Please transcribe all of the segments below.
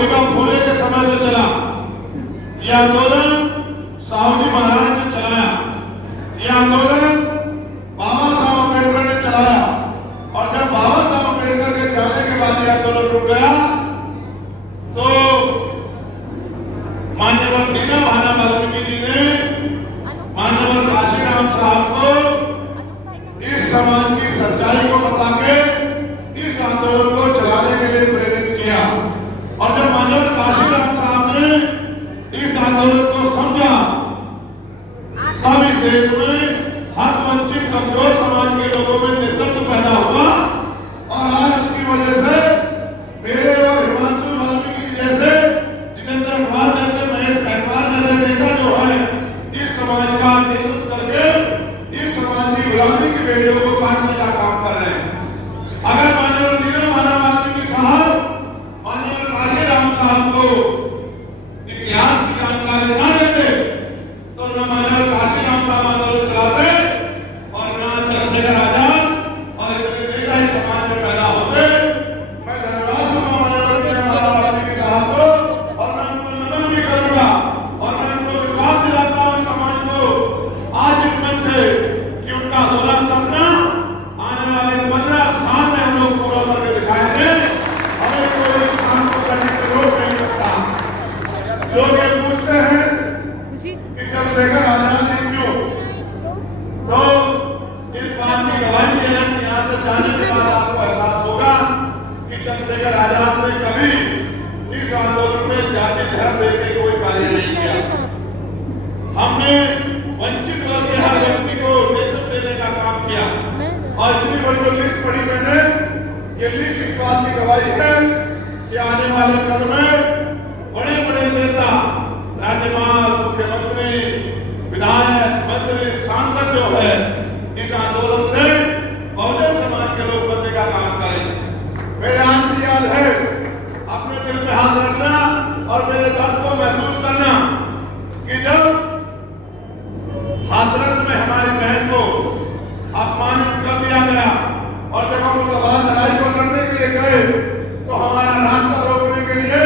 ज्योतिबा फूले के समय से चला। यह आंदोलन साहूजी महाराज ने चलाया। यह आंदोलन बाबा साहब अम्बेडकर ने चलाया। और जब बाबा साहब अम्बेडकर के जाने के बाद यह आंदोलन रुक गया तो मान्यवर दीना भाना वाल्मीकि जी ने मान्यवर काशीराम साहब को इस समाज की सच्चाई को बता के इस आंदोलन को चलाने के लिए प्रेरित किया। और जब मान्यवर काशीराम साहब ने इस आंदोलन को समझा तब इस देश में हक वंचित कमजोर समाज के लोगों में नेतृत्व पैदा हुआ। और आज उसकी वजह से मेरे और हिमांशु वाल्मीकि जी जैसे, जितेंद्र अग्रवाल जैसे, महेश बैरवाल जैसे नेता जो है इस समाज का नेतृत्व करके इस समाज की गुलामी की बेड़ियों को काटने का काम कर रहे हैं। अगर मान्यवर दीना भाना वाल्मीकि साहब मान्यवर काशीराम साहब को इतिहास की जानकारी न देते तो न मान्यवर काशीराम साहब आंदोलन चलाते और न चंद्रशेखर आजाद और इतने नेता इस समाज में पैदा होते। मैं धन्यवाद दूंगा मान्यवर दीना भाना वाल्मीकि साहब को और मैं उनको नमन भी करूंगा और मैं उनको विश्वास दिलाता हूं समाज को आज इस मंच से कि उनका अधूरा सपना आने वाले 15 साल में हम लोग पूरा करके दिखाएंगे। हमें कोई इस काम को करने से रोक नहीं सकता। लोग ये पूछते हैं कि चंद्रशेखर आजाद क्यों, तो इस बात की गवाही देना कि यहाँ से जाने के बाद आपको एहसास होगा कि चंद्रशेखर आजाद ने कभी इस आंदोलन में जाति धर्म देखने कोई कार्य नहीं किया। हमने वंचित वर्ग के हर व्यक्ति को नेतृत्व देने का काम किया। और इतनी बड़ी जो लिस्ट पढ़ी मैंने, ये लिस्ट इस बात की गवाही है कि आने वाले कल में बड़े बड़े नेता, राज्यपाल, मुख्यमंत्री, विधायक, मंत्री, सांसद जो है इस आंदोलन से बहुजन समाज के लोग बनने का काम करें। मेरे आज भी याद है, अपने दिल में हाथ रखना और मेरे दर्द को महसूस करना कि जब हाथरस में हमारी बहन को अपमानित कर दिया गया और जब हम उस आवाज लड़ाई को करने के लिए गए तो हमारा रास्ता रोकने के लिए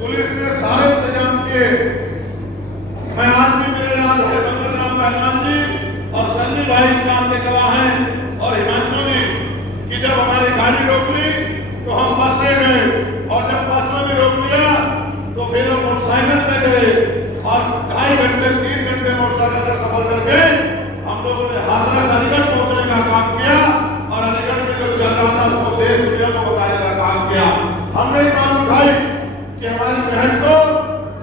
पुलिस ने सारे इंतजाम किए। मैं आज भी मेरे याद है मंगल राम पहलवान जी और संजय भाई इस बात के गवाह हैं और हिमांशु जी कि जब हमारी गाड़ी रोक ली तो हम बस से गए और जब बस में भी रोक लिया तो फिर हम मोटरसाइकिल से गए और 2.5 घंटे 3 घंटे मोटरसाइकिल का सफर करके हम लोगों ने हाथरस अलीगढ़ पहुंचने का काम किया और अलीगढ़ में जो चल रहा था उसको देश दुनिया को बताने का काम किया। हमने मांग उठाई कि हमारी बहन को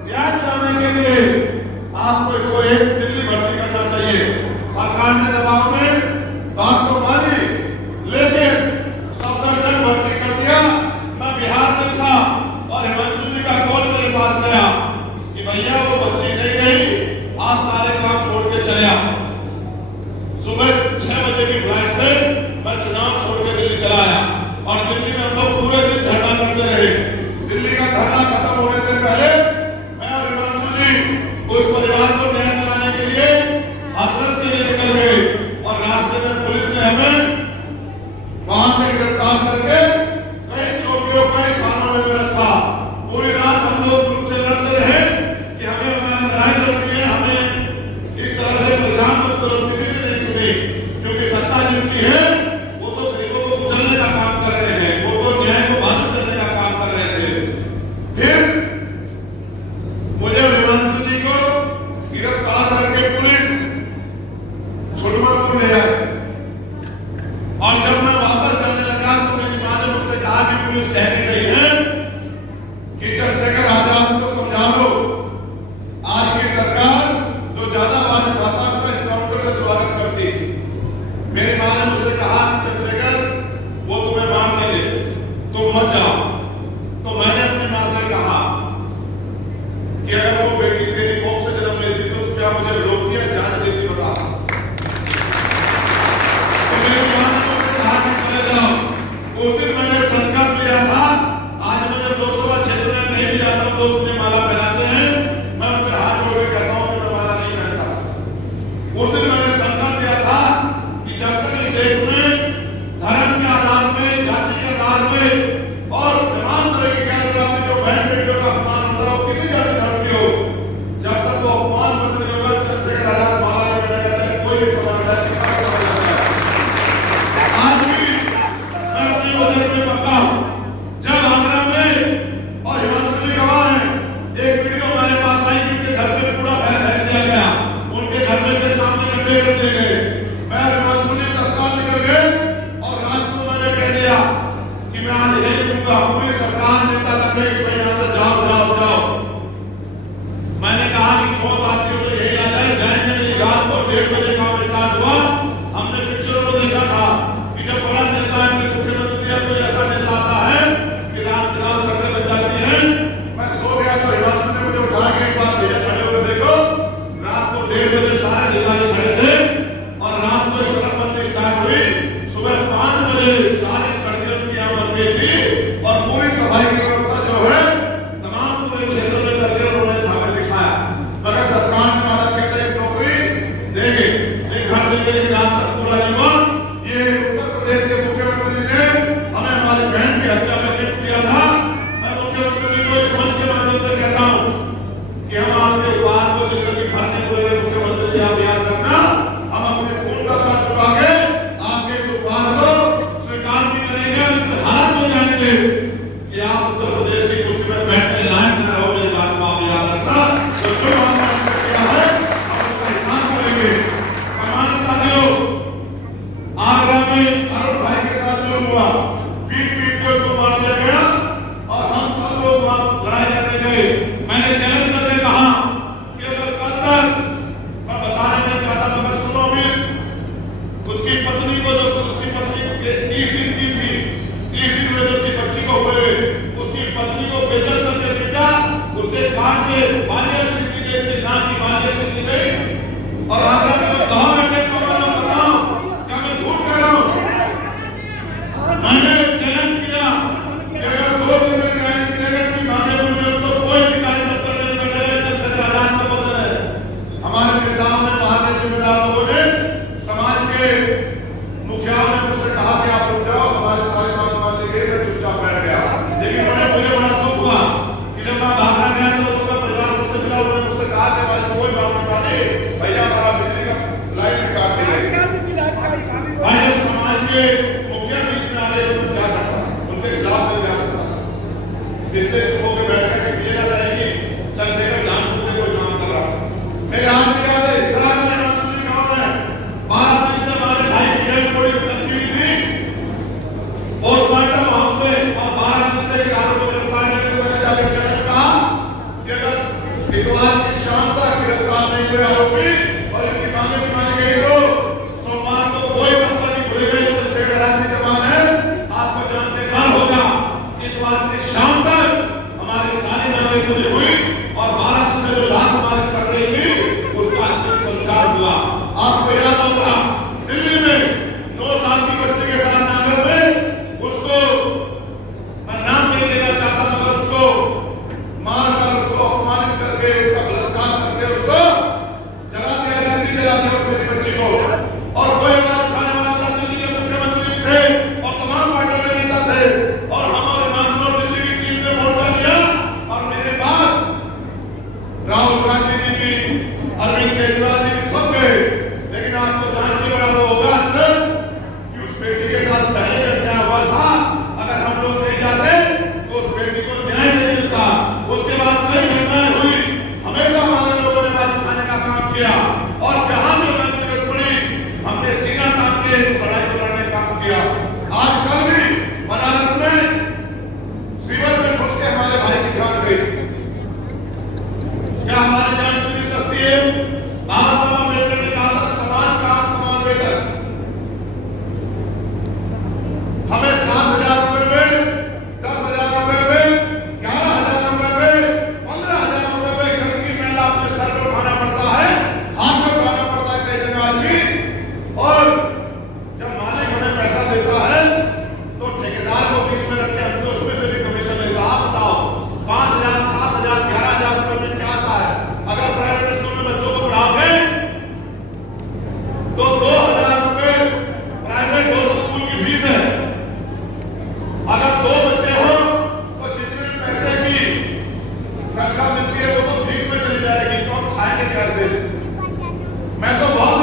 न्याय दिलाने के लिए आपको इसको एक दिल्ली भर्ती करना चाहिए। सरकार ने दबाव में बात तो मानी लेकिन सफदरजंग भर्ती कर दिया। मैं बिहार में था और हिमांशु जी का कॉल मेरे पास गया कि भैया वो बच्ची नहीं रही, आज सारे काम छोड़ के चले आ। सुबह 6 बजे की फ्लाइट से मैं चुनाव छोड़ के दिल्ली चला आया और दिल्ली में हम लोग पूरे दिन धरना करते रहे। दिल्ली का धरना खत्म होने से पहले मैं और हिमांशु जी उस परिवार को न्याय दिलाने के लिए हाथरस के लिए निकल गए और रास्ते में पुलिस ने हमें वहां से गिरफ्तार करके कई चौकियों कई थानों में रखा। पूरी रात हम लोग ग्रुप से लड़ते रहे कि हमें हमारी लड़ाई लड़नी है, हमें इस तरह से परेशान मत करो। किसी ने नहीं सुनी क्योंकि सत्ता जिनकी है वो तो गरीबों को कुचलने का काम कर रहे हैं, वो तो न्याय को बाधित करने का काम कर रहे थे। फिर मुझे हिमांशु जी को गिरफ्तार करके पुलिस छुड़वा ले आई और जब मैं वापस जाने लगा तो मेरी मां ने मुझसे कहा कि पुलिस कह के गई है कि चंद्रशेखर आजाद को समझा लो। आज की सरकार जो ज्यादा आवाज उठाता है उसका एनकाउंटर से स्वागत करती है। मेरी मां ने मुझसे कहा कि चंद्रशेखर वो तुम्हें मार देंगे, तुम मत जाओ। तो मैंने अपनी मां से कहा कि अगर वो बेटी तेरी कोख से जन्म लेती तो क्या मुझे रोक दिया जाने देती बता। तो मेरी मां ने मुझसे कहा कि चले जाओ। उस दिन मैंने संकल्प लिया था, आज मैं जब लोकसभा क्षेत्र में कहीं भी जाता हूं लोग मुझे माला पहनाते हैं, मैं उनके हाथ जोड़ के कहता हूं कि मैं माला नहीं पहनता। उस दिन मैंने संकल्प लिया था कि जब तक इस देश में धर्म के आधार में, जाति के आधार में और तमाम तरह की गैर जो बहन बेटियों का कि हम आपके उपहार को जिंदगी भर के पूरे मुख्यमंत्री जी आप याद रखना, हम अपने खून का कर चुका के आपके इस उपहार को स्वीकार भी करेंगे, हाथ में जाएंगे कि आप उत्तर प्रदेश की कुर्सी पर बैठने लायक न रहो। मेरी बात को आप याद रखना, तो जो आपने किया है हम उसका हिसाब करेंगे। सम्मानित साथियों, आगरा में अरुण भाई के साथ जो हुआ, पीट पीट के उसको मार दिया गया और हम सब लोग वहां लड़ाई करने गए। मैंने चैलेंज करके कहा कि अगर कल तक मैं बताना नहीं चाहता मगर सुनो में उसकी पत्नी को जो उसकी पत्नी 30 दिन की थी, 30 दिन हुए उसकी बच्ची को हुए, उसकी पत्नी को बेइज्जत करके पीटा, उससे काट के बालियां छीन ली गई, उसकी नाक की बालियां छीन ली गई। और आगरा में जो कहा मैं टेक को बताऊं क्या मैं झूठ कह रहा हूं? मैंने चैलेंज किया कि अगर 2 दिन में न्याय नहीं मिलेगा कि मांगे हुए तो कोई अधिकारी दफ्तर में नहीं बैठेगा जब तक आजाद न बच रहे। हमारे नेताओं ने, वहां के जिम्मेदार लोगों ने, समाज के मुखियाओं ने मुझसे कहा कि आप रुक जाओ, हमारे सारे बात मान लीजिए। मैं चुपचाप बैठ गया, लेकिन उन्होंने मुझे बड़ा दुख हुआ कि जब मैं भागना गया तो उनका परिवार मुझसे मिला, उन्होंने मुझसे कहा कि भाई कोई बात नहीं, भैया हमारा बिजली का लाइन भी काट दिया। भाई जब समाज के मुखिया बीच में आ रहे तो क्या करता, उनके खिलाफ नहीं जा सकता, इसलिए चुप होकर बैठ गया कि मुझे लगा है कि चल देखो जान दूसरे कोई काम कर रहा। मेरे आज भी याद है हिसार में मंत्री कौन है, 12 दिन से हमारे भाई की डेड बॉडी रखी हुई थी पोस्टमार्टम हाउस में, और 12 दिन से एक आरोपी गिरफ्तार नहीं हुए। मैंने जाकर चैलेंज कहा कि अगर इतवार की शाम तक गिरफ्तार नहीं हुए आरोपी और इनकी मांगे भी मानी गई तो सोमवार को कोई दफ्तर नहीं खुलेगा। ये तो रात्रि जवान है, आपको जान के डर होगा। इतवार की शाम तक हमारी सारी मांगे पूरी हुई और 12 दिन से जो लाश हमारी सड़ रही थी उसका अंतिम संस्कार हुआ। आपको याद होगा दिल्ली में 9 साल की बच्चे के साथ नागर में, उसको मैं नाम नहीं लेना चाहता मगर उसको मारकर, उसको अपमानित करके, उसका बलात्कार करके उसको जला दिया, जल्दी जला दिया उस मेरी बच्ची को। और कोई बात खाने वाला था, दिल्ली के मुख्यमंत्री भी थे और तमाम पार्टियों के नेता थे और हम और हिमांशु दिल्ली की टीम ने मोर्चा लिया। और मेरे बाद राहुल गांधी जी भी, अरविंद केजरीवाल जी भी सब गए, लेकिन आपको जान के बड़ा वो होगा अंदर कि उस बेटी के साथ पहले जब न्याय हुआ था, अगर हम लोग नहीं जाते तो उस बेटी को न्याय नहीं मिलता। उसके बाद कई घटनाएं हुई, हमेशा हमारे लोगों ने बात उठाने का काम किया और जहां भी हमें जरूरत पड़ी हमने सीना तान के लड़ाई को लड़ने का काम किया। आज कल भी बनारस में सीवर में घुस के हमारे भाई की जान गई। क्या हमारी जान इतनी सस्ती है? बाबा साहब अम्बेडकर ने कहा था समान काम समान वेतन। हमें 7,000 रुपए में, 10,000 रुपए में, 11,000 रुपए में, 15,000 रुपए में गंदगी मैला अपने सर पर उठाना पड़ता है, हाथ से उठाना पड़ता है कई जगह भी। और जब मालिक हमें पैसा देता है तो ठेकेदार को बीच में रख के हमसे उसमें से भी कमीशन लेता। आप बताओ 5,000, 7,000, 11,000 रुपए में क्या आता है? अगर प्राइवेट स्कूल में बच्चों को पढ़ाओगे तो 2,000 रुपए प्राइवेट हो तो स्कूल की फीस है। अगर 2 बच्चे हो तो जितने पैसे की तनख्वाह मिलती है वो तो फीस में चली जाएगी, तो हम खाएंगे क्या देश? मैं तो बहुत